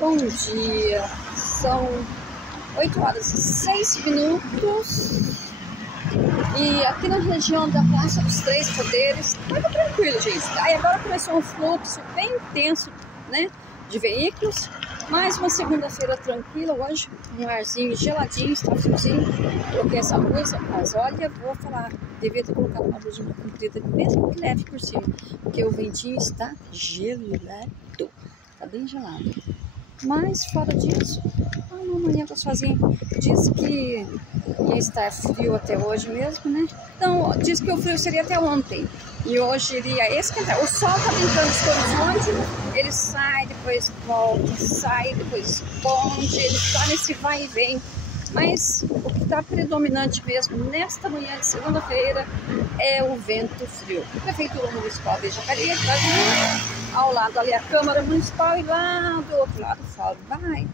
Bom dia, são 8 horas e 6 minutos e aqui na região da Praça dos Três Poderes estava tranquilo, gente. Aí agora começou um fluxo bem intenso, né, de veículos. Mais uma segunda-feira tranquila, hoje um arzinho geladinho, está friozinho. Coloquei essa blusa, mas olha, vou falar, devia ter colocado uma blusa comprida, mesmo que leve por cima, porque o ventinho está gelado, está bem gelado. Mas fora disso, a mamãe gostosinha diz que está frio até hoje mesmo, né? Então, diz que o frio seria até ontem e hoje iria esquentar. O sol está brincando os horizontes, ele sai, depois volta, sai, depois esconde, ele está nesse vai e vem. Mas o que está predominante mesmo nesta manhã de segunda-feira é o vento frio. A Prefeitura Municipal de Jacareí está ao lado ali a Câmara Municipal e lá do outro lado fala, vai.